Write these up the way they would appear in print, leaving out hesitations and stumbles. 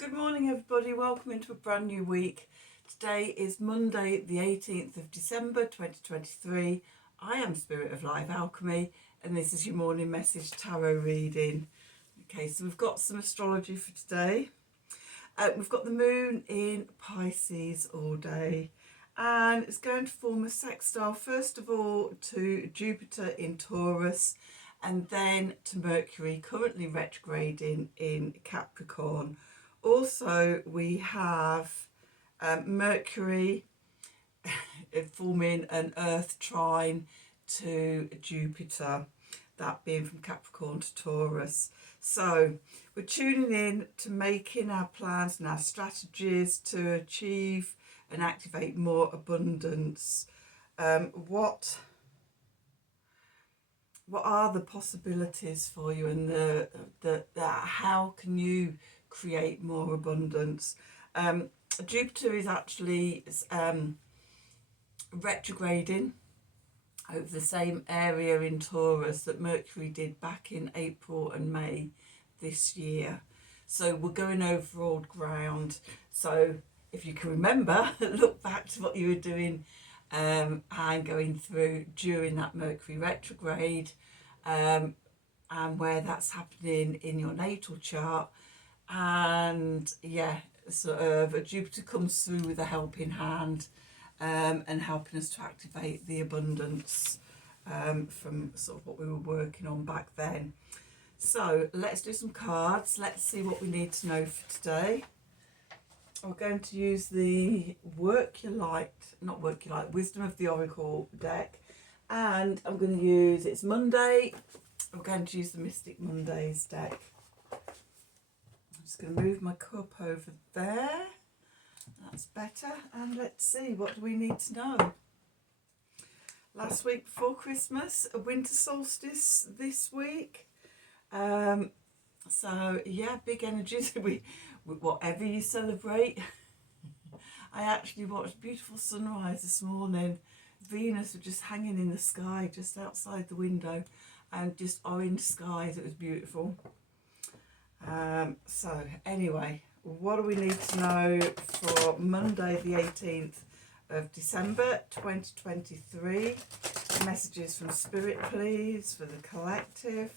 Good morning everybody, welcome into a brand new week. Today is Monday the 18th of December 2023. I am Spirit of Life Alchemy and this is your morning message tarot reading. Okay, so we've got some astrology for today. We've got the moon in Pisces all day and it's going to form a sextile first of all to Jupiter in Taurus and then to Mercury currently retrograding in Capricorn. Also, we have Mercury forming an Earth trine to Jupiter, that being from Capricorn to Taurus. So we're tuning in to making our plans and our strategies to achieve and activate more abundance. What are the possibilities for you, and the how can you create more abundance? Jupiter is actually retrograding over the same area in Taurus that Mercury did back in April and May this year. So we're going over old ground. So if you can remember, look back to what you were doing and going through during that Mercury retrograde, and where that's happening in your natal chart. And yeah, sort of Jupiter comes through with a helping hand and helping us to activate the abundance from sort of what we were working on back then. So let's do some cards. Let's see what we need to know for today. We're going to use the Wisdom of the Oracle deck, and I'm going to use, it's Monday, I'm going to use the Mystic Mondays deck. I'm just going to move my cup over there. That's better. And let's see, what do we need to know? Last week before Christmas, a winter solstice this week. So yeah, big energies. Whatever you celebrate. I actually watched a beautiful sunrise this morning. Venus was just hanging in the sky just outside the window, and just orange skies. It was beautiful. So anyway, what do we need to know for Monday the 18th of December 2023? Messages from Spirit please for the collective.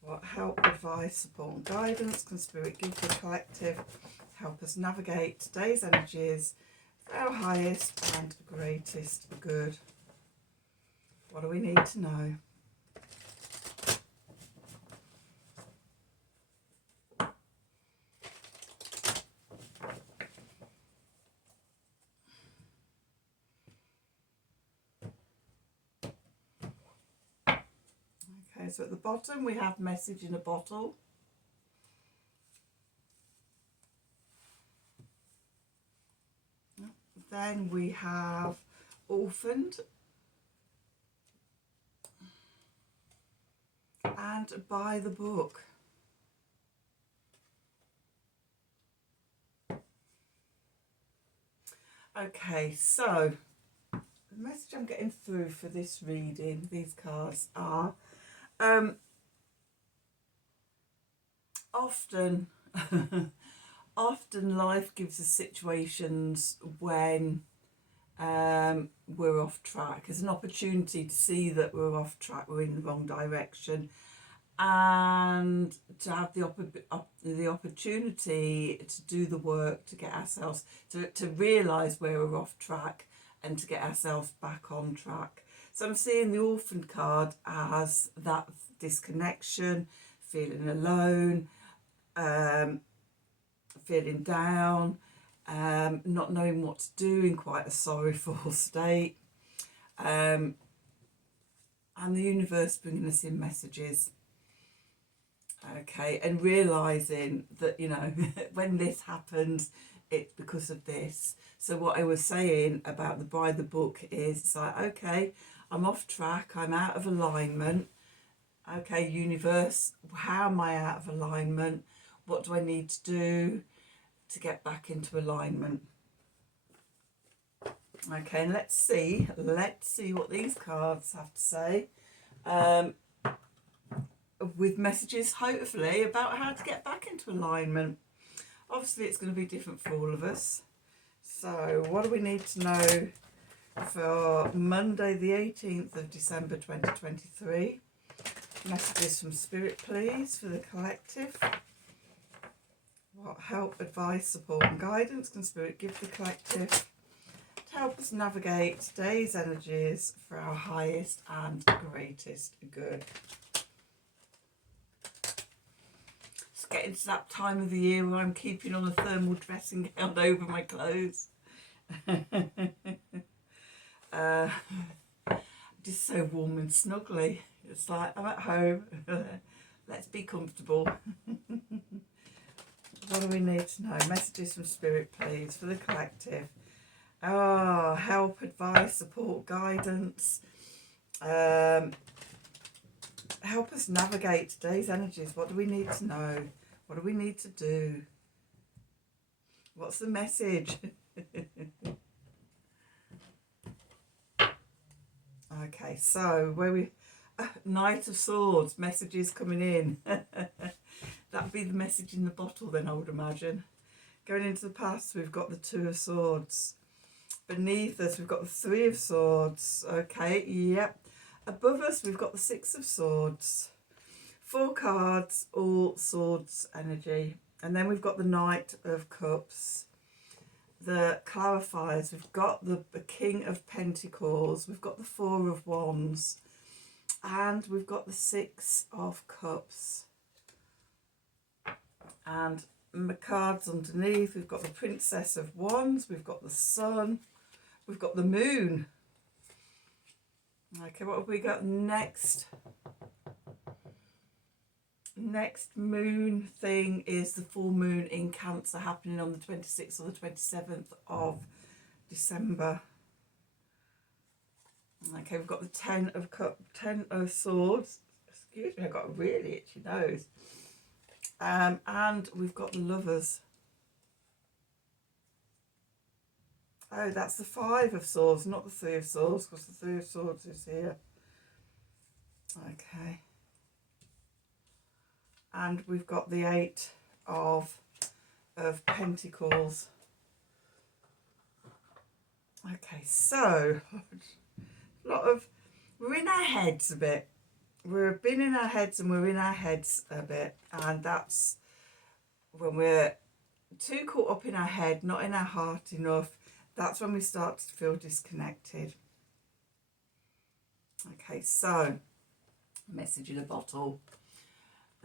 What help, advice, support and guidance can Spirit give the collective? Help us navigate today's energies for our highest and greatest good. What do we need to know? Okay, so at the bottom we have message in a bottle. Then we have orphaned and by the book. Okay, so the message I'm getting through for this reading, these cards are often often life gives us situations when we're off track. It's an opportunity to see that we're off track, we're in the wrong direction, and to have the opportunity to do the work to get ourselves to realise where we're off track and to get ourselves back on track. So I'm seeing the orphan card as that disconnection, feeling alone, feeling down, not knowing what to do, in quite a sorrowful state, and the universe bringing us in messages. Okay, and realising that, you know, when this happens, it's because of this. So what I was saying about the by the book is, it's like, okay, I'm off track, I'm out of alignment. Okay, universe, how am I out of alignment? What do I need to do to get back into alignment? Okay, and let's see what these cards have to say, with messages hopefully about how to get back into alignment. Obviously it's going to be different for all of us. So what do we need to know for Monday the 18th of December 2023? Messages from Spirit, please, for the collective. What help, advice, support and guidance can Spirit give the collective to help us navigate today's energies for our highest and greatest good? It's getting to that time of the year where I'm keeping on a thermal dressing gown over my clothes. Just so warm and snuggly. It's like, I'm at home. Let's be comfortable. What do we need to know? Messages from Spirit, please, for the collective. Help, advice, support, guidance. Help us navigate today's energies. What do we need to know? What do we need to do? What's the message? Okay, so where we... Knight of Swords, messages coming in. That'd be the message in the bottle then, I would imagine. Going into the past, we've got the Two of Swords. Beneath us, we've got the Three of Swords. Okay, yep. Above us, we've got the Six of Swords. 4 cards, all swords energy. And then we've got the Knight of Cups. The clarifiers, we've got the King of Pentacles. We've got the Four of Wands. And we've got the Six of Cups. And the cards underneath, we've got the Princess of Wands, we've got the Sun, we've got the Moon. Okay, what have we got next? Next moon thing is the full moon in Cancer, happening on the 26th or the 27th of December. Okay, we've got the Ten of Swords. Excuse me, I've got a really itchy nose. And we've got the Lovers. Oh, that's the Five of Swords, not the Three of Swords, because the Three of Swords is here. Okay. And we've got the Eight of Pentacles. Okay, so we're in our heads a bit. We've been in our heads and we're in our heads a bit, and that's when we're too caught up in our head, not in our heart enough. That's when we start to feel disconnected. Okay, so message in a bottle.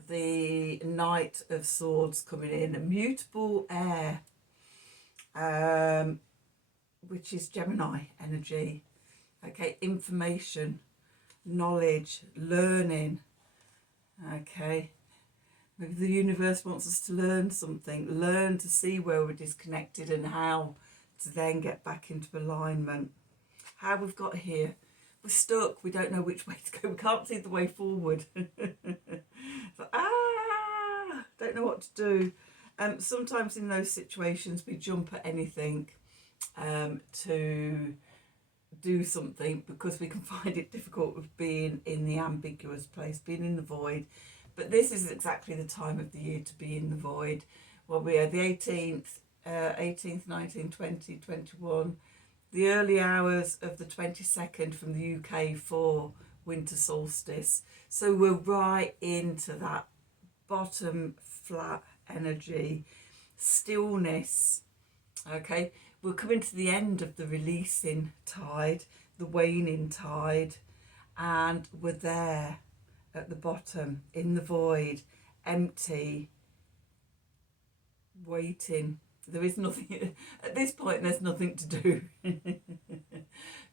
The Knight of Swords coming in, mutable air, which is Gemini energy. Okay, information, knowledge, learning. Okay, maybe the universe wants us to learn something, learn to see where we're disconnected and how to then get back into alignment. How we've got here, we're stuck, we don't know which way to go, we can't see the way forward. So, don't know what to do. Sometimes in those situations we jump at anything to do something, because we can find it difficult with being in the ambiguous place, being in the void. But this is exactly the time of the year to be in the void. Well, we are the 18th, 19th, 20, 21, the early hours of the 22nd from the UK for winter solstice. So we're right into that bottom flat energy, stillness. Okay, we're coming to the end of the releasing tide, the waning tide, and we're there at the bottom in the void, empty, waiting. There is nothing at this point. There's nothing to do.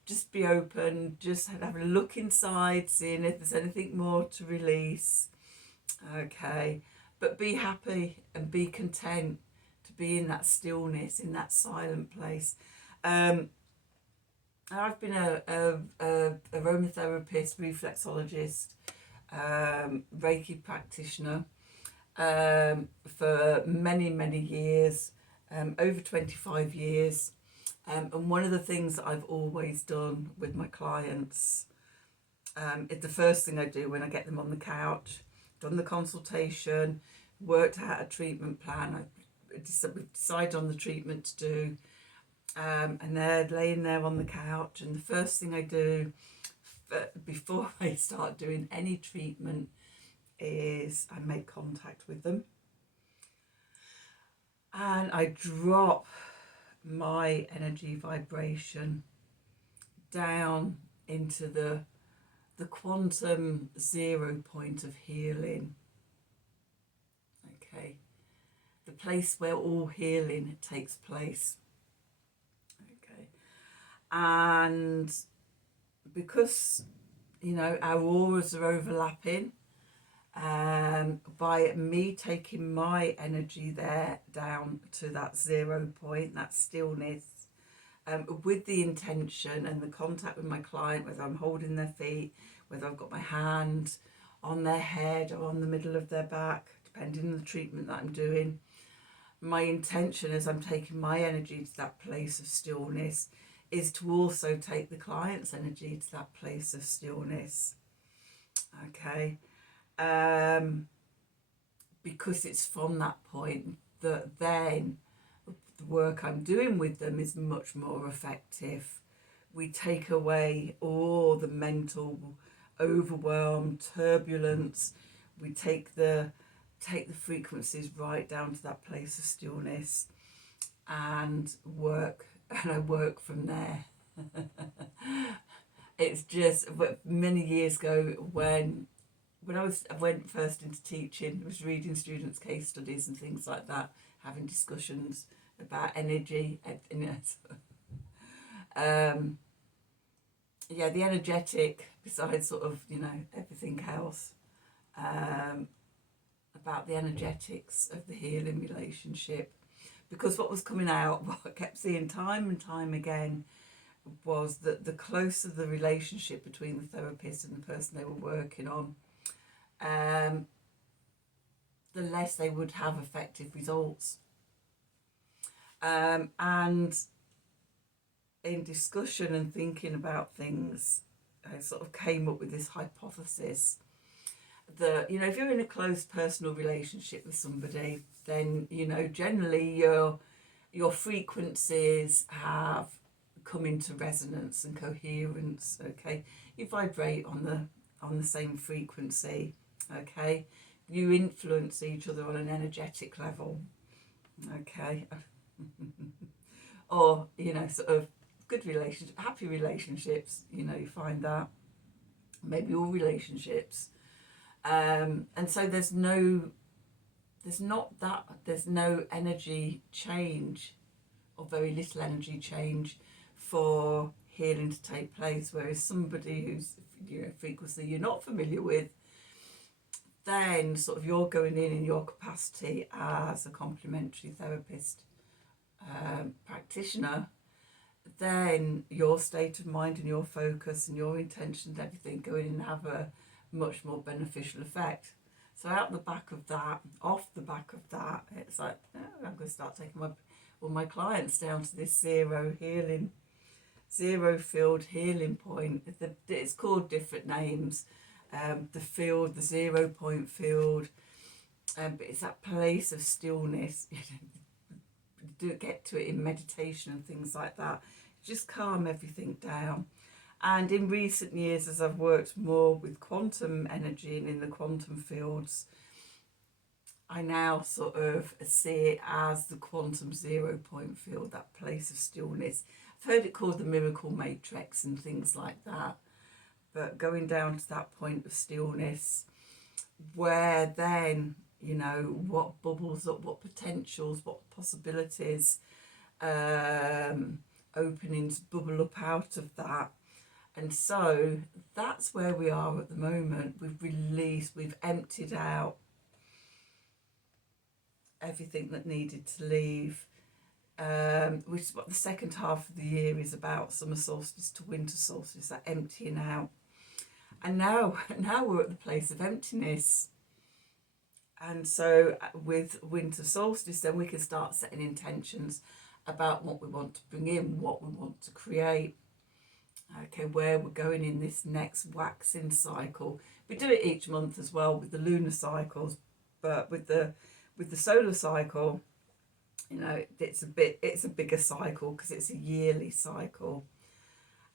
Just be open, just have a look inside, seeing if there's anything more to release. Okay, but be happy and be content to be in that stillness, in that silent place. I've been a aromatherapist, reflexologist, Reiki practitioner for many years, over 25 years. And one of the things that I've always done with my clients is the first thing I do when I get them on the couch, done the consultation, worked out a treatment plan, I've we've decided on the treatment to do, and they're laying there on the couch, and the first thing I do before I start doing any treatment is I make contact with them, and I drop my energy vibration down into the quantum 0 point of healing. Okay, the place where all healing takes place. Okay, and because our auras are overlapping, by me taking my energy there down to that 0 point, that stillness, with the intention and the contact with my client, whether I'm holding their feet, whether I've got my hand on their head or on the middle of their back, depending on the treatment that I'm doing, my intention as I'm taking my energy to that place of stillness is to also take the client's energy to that place of stillness. Okay, because it's from that point that then the work I'm doing with them is much more effective. We take away all the mental overwhelm, turbulence. We take the frequencies right down to that place of stillness and work, and I work from there. It's just many years ago when I went first into teaching, I was reading students' case studies and things like that, having discussions about energy. The energetic, besides sort of everything else, about the energetics of the healing relationship, because what was coming out, what I kept seeing time and time again, was that the closer the relationship between the therapist and the person they were working on, the less they would have effective results. And in discussion and thinking about things, I sort of came up with this hypothesis that, if you're in a close personal relationship with somebody, then, generally your frequencies have come into resonance and coherence. Okay, you vibrate on the same frequency. Okay, you influence each other on an energetic level. Okay, or sort of good relationships, happy relationships. You find that maybe all relationships, and so there's no energy change, or very little energy change, for healing to take place. Whereas somebody who's frequency you're not familiar with, then sort of you're going in your capacity as a complementary therapist, practitioner, then your state of mind and your focus and your intention and everything go in and have a much more beneficial effect. So off the back of that, it's like, I'm going to start taking all my clients down to this zero field healing point. It's called different names. The field, the 0 point field, but it's that place of stillness. Do get to it in meditation and things like that. Just calm everything down. And in recent years, as I've worked more with quantum energy and in the quantum fields, I now sort of see it as the quantum 0 point field, that place of stillness. I've heard it called the miracle matrix and things like that. But going down to that point of stillness, where then, what bubbles up, what potentials, what possibilities, openings bubble up out of that. And so that's where we are at the moment. We've emptied out everything that needed to leave, which is what the second half of the year is about, summer solstice to winter solstice, that emptying out. And now we're at the place of emptiness. And so with winter solstice, then we can start setting intentions about what we want to bring in, what we want to create. Okay, where we're going in this next waxing cycle. We do it each month as well with the lunar cycles, but with the solar cycle, You know, it's a bigger cycle because it's a yearly cycle.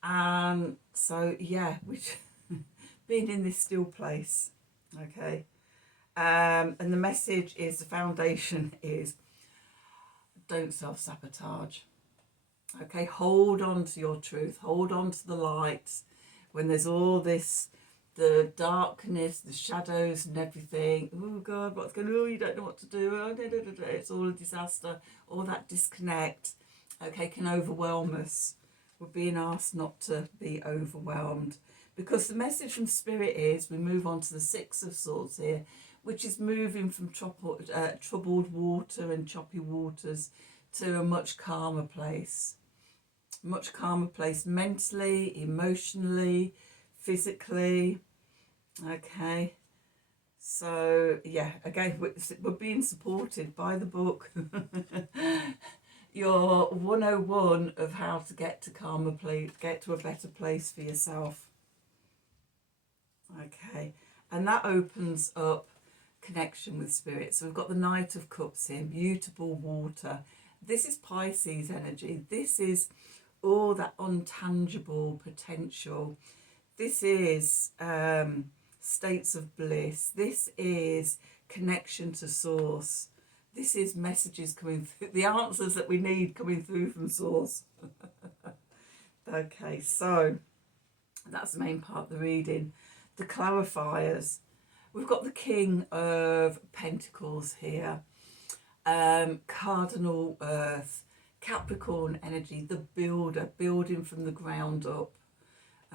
And so, yeah, which being in this still place, okay. And the message is, the foundation is, don't self-sabotage. Okay, hold on to your truth, hold on to the light. When there's all this, the darkness, the shadows and everything, oh God, what's going on? Oh, you don't know what to do. Oh, it's all a disaster. All that disconnect, okay, can overwhelm us. We're being asked not to be overwhelmed, because the message from Spirit is, we move on to the Six of Swords here, which is moving from troubled water and choppy waters to a much calmer place. Much calmer place mentally, emotionally, physically. Okay. So, yeah, again, we're being supported by the book. Your 101 of how to get to calmer place, get to a better place for yourself. Okay. And that opens up connection with Spirit. So we've got the Knight of Cups here, mutable water. This is Pisces energy. This is all that untangible potential. This is states of bliss. This is connection to source. This is messages coming through, the answers that we need coming through from source. Okay, so that's the main part of the reading. The clarifiers. We've got the King of Pentacles here. Cardinal Earth. Capricorn energy, the builder, building from the ground up.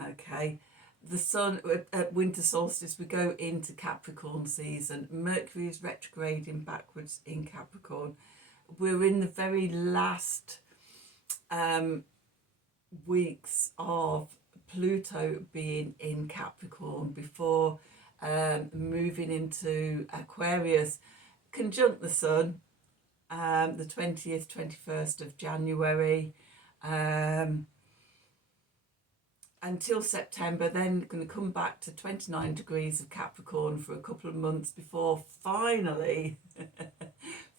Okay. The sun at winter solstice, we go into Capricorn season. Mercury is retrograding backwards in Capricorn. We're in the very last weeks of Pluto being in Capricorn before moving into Aquarius, conjunct the sun, the 20th, 21st of January. Until September, then going to come back to 29 degrees of Capricorn for a couple of months before finally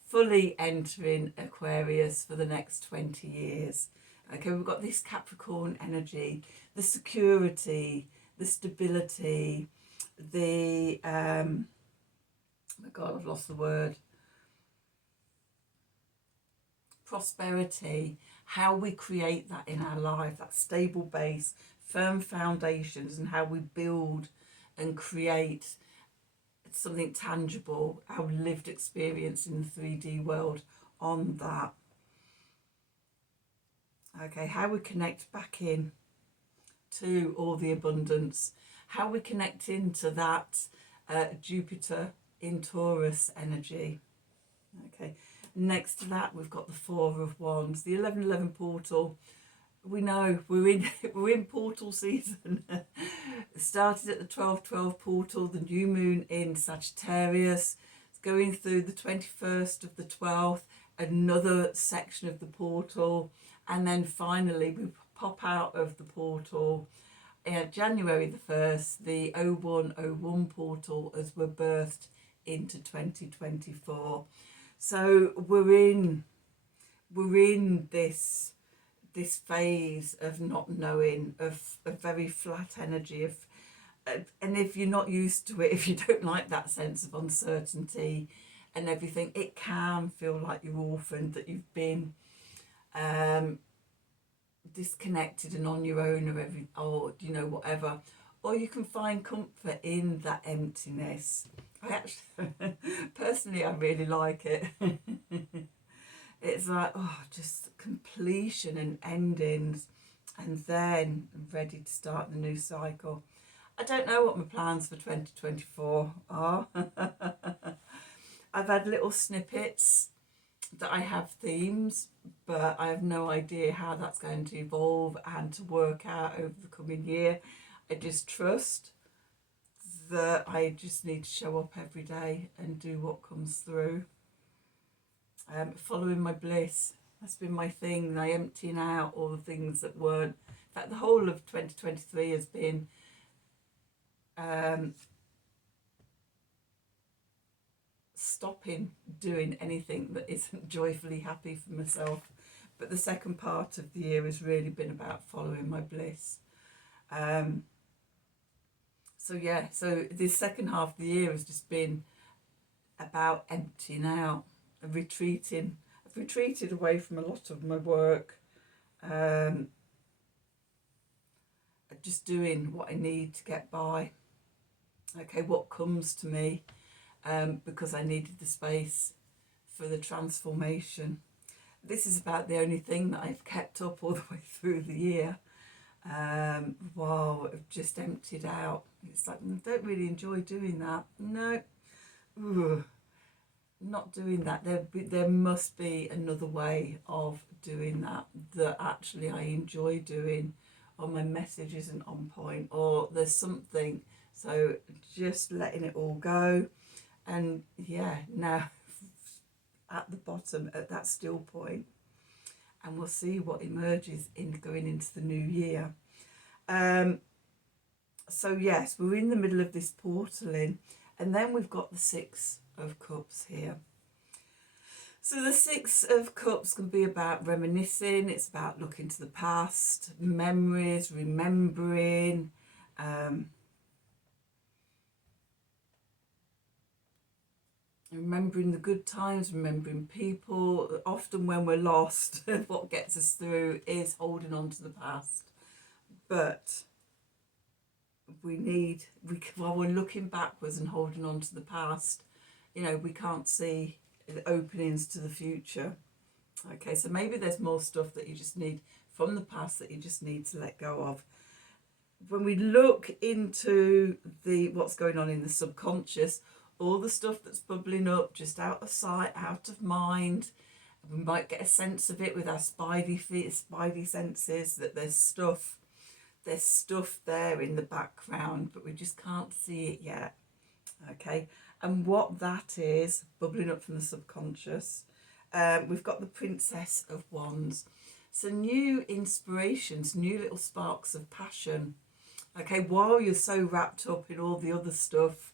fully entering Aquarius for the next 20 years. Okay, we've got this Capricorn energy, the security, the stability, the, oh my God, I've lost the word. Prosperity, how we create that in our life, that stable base, firm foundations, and how we build and create something tangible, our lived experience in the 3D world on that. Okay, how we connect back in to all the abundance, how we connect into that Jupiter in Taurus energy. Okay, next to that we've got the Four of Wands, the 1111 portal. We know we're in portal season. Started at the 12/12 portal, the new moon in Sagittarius. It's going through the 21st of the 12th, another section of the portal, and then finally we pop out of the portal January the 1st, the 0101 portal, as we're birthed into 2024. So we're in this phase of not knowing, of very flat energy, of and if you're not used to it, if you don't like that sense of uncertainty and everything, it can feel like you're orphaned, that you've been disconnected and on your own, or you know, whatever. Or you can find comfort in that emptiness. I actually personally, I really like it. It's like, oh, just completion and endings, and then I'm ready to start the new cycle. I don't know what my plans for 2024 are. I've had little snippets that I have themes, but I have no idea how that's going to evolve and to work out over the coming year. I just trust that I just need to show up every day and do what comes through. Following my bliss, that's been my thing. I emptying out all the things that weren't. In fact, the whole of 2023 has been stopping doing anything that isn't joyfully happy for myself. But the second part of the year has really been about following my bliss. So yeah, so this second half of the year has just been about emptying out and retreating. I've retreated away from a lot of my work, just doing what I need to get by. Okay, what comes to me, because I needed the space for the transformation. This is about the only thing that I've kept up all the way through the year. Wow, I've just emptied out. It's like, I don't really enjoy doing that. No, ugh, not doing that. There must be another way of doing that actually I enjoy doing, or my message isn't on point, or there's something. So just letting it all go. And yeah, now at the bottom, at that still point, and we'll see what emerges in going into the new year. So yes, we're in the middle of this portaling, and then we've got the Six of Cups here. So the Six of Cups can be about reminiscing. It's about looking to the past, memories, remembering, remembering the good times, remembering people. Often when we're lost, what gets us through is holding on to the past. But while we're looking backwards and holding on to the past, we can't see the openings to the future. Okay, so maybe there's more stuff that you just need from the past that you just need to let go of. When we look into what's going on in the subconscious, all the stuff that's bubbling up just out of sight, out of mind, we might get a sense of it with our spidey senses, that there's stuff there in the background, but we just can't see it yet. Okay, and what that is bubbling up from the subconscious, we've got the Princess of Wands. So new inspirations, new little sparks of passion. Okay, while you're so wrapped up in all the other stuff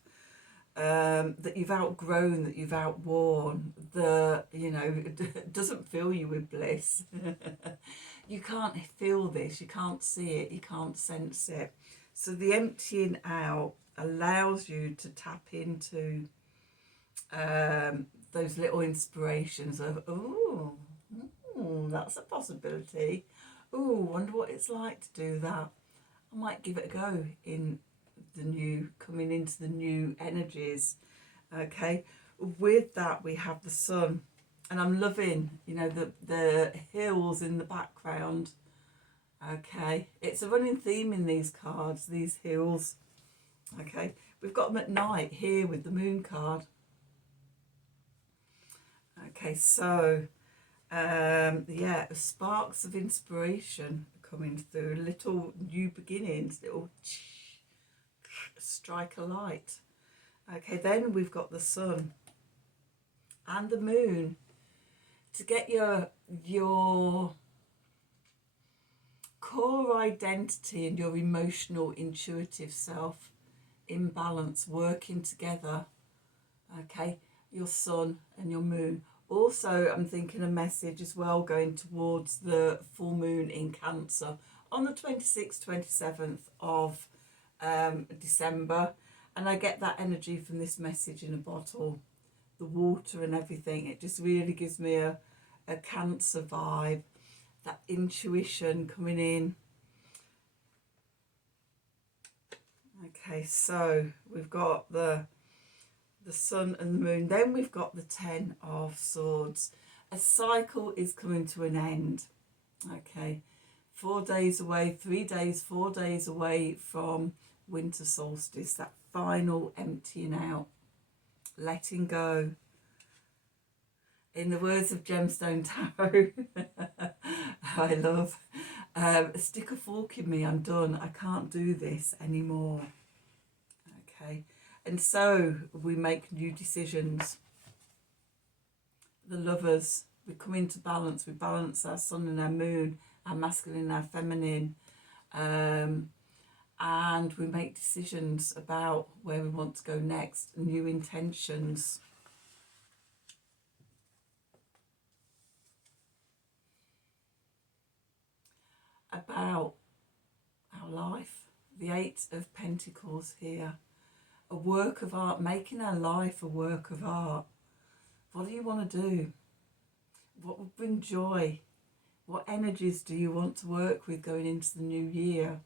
that you've outgrown, that you've outworn, it doesn't fill you with bliss. You can't feel this, you can't see it, you can't sense it. So the emptying out allows you to tap into those little inspirations of, that's a possibility. Wonder what it's like to do that. I might give it a go coming into the new energies. Okay, with that we have the sun, and I'm loving the hills in the background. Okay, it's a running theme in these cards, these hills. Okay, we've got them at night here with the moon card. Okay, so sparks of inspiration coming through, little new beginnings, little strike a light. Okay, then we've got the sun and the moon to get your core identity and your emotional intuitive self in balance, working together. Okay, your sun and your moon. Also, I'm thinking a message as well going towards the full moon in Cancer on the 26th, 27th of December. And I get that energy from this message in a bottle, the water and everything. It just really gives me a Cancer vibe, that intuition coming in. Okay, so we've got the sun and the moon. Then we've got the 10 of Swords. A cycle is coming to an end. Okay, 4 days away, 3 days, 4 days away from winter solstice, that final emptying out, letting go. In the words of Gemstone Tarot, I love, stick a fork in me, I'm done, I can't do this anymore. Okay, and so we make new decisions. The Lovers, we come into balance, we balance our sun and our moon, our masculine and our feminine, and we make decisions about where we want to go next, new intentions. about our life. The Eight of Pentacles here. A work of art, making our life a work of art. What do you want to do? What will bring joy? What energies do you want to work with going into the new year?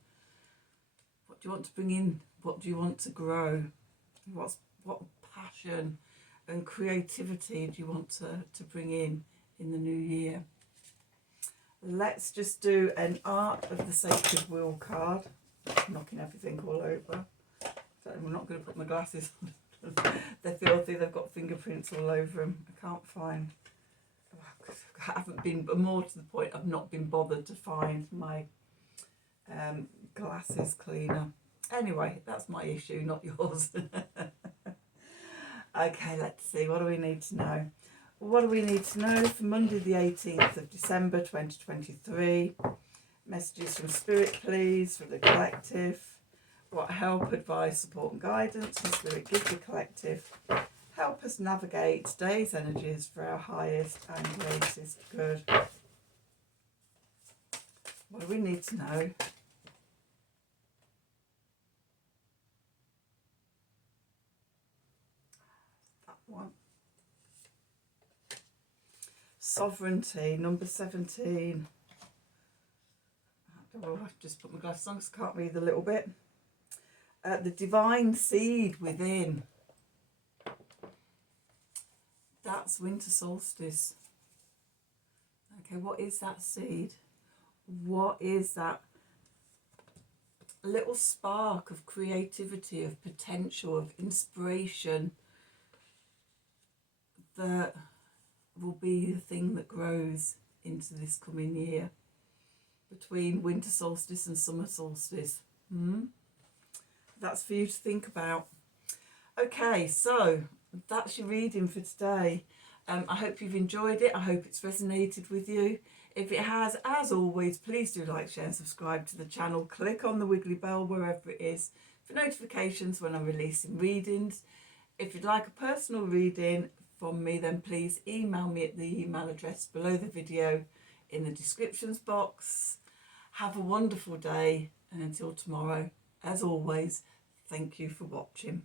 What do you want to bring in? What do you want to grow? What passion and creativity do you want to bring in the new year? Let's just do an Art of the Sacred Wheel card. Knocking everything all over. So I'm not going to put my glasses on. They're filthy, they've got fingerprints all over them. I can't find, I haven't been, more to the point, I've not been bothered to find my glasses cleaner. Anyway, that's my issue, not yours. Okay, let's see, what do we need to know? What do we need to know for Monday the 18th of December 2023? Messages from Spirit, please, for the collective. What help, advice, support and guidance can Spirit give the collective? Help us navigate today's energies for our highest and greatest good. What do we need to know? That one. Sovereignty, number 17. Oh, I've just put my glasses on because I can't read a little bit. The divine seed within. That's winter solstice. Okay, what is that seed? What is that little spark of creativity, of potential, of inspiration that will be the thing that grows into this coming year between winter solstice and summer solstice? That's for you to think about. Okay, so that's your reading for today. I hope you've enjoyed it. I hope it's resonated with you. If it has, as always, please do like, share and subscribe to the channel. Click on the wiggly bell wherever it is for notifications when I'm releasing readings. If you'd like a personal reading from me, then please email me at the email address below the video in the descriptions box. Have a wonderful day, and until tomorrow, as always, thank you for watching.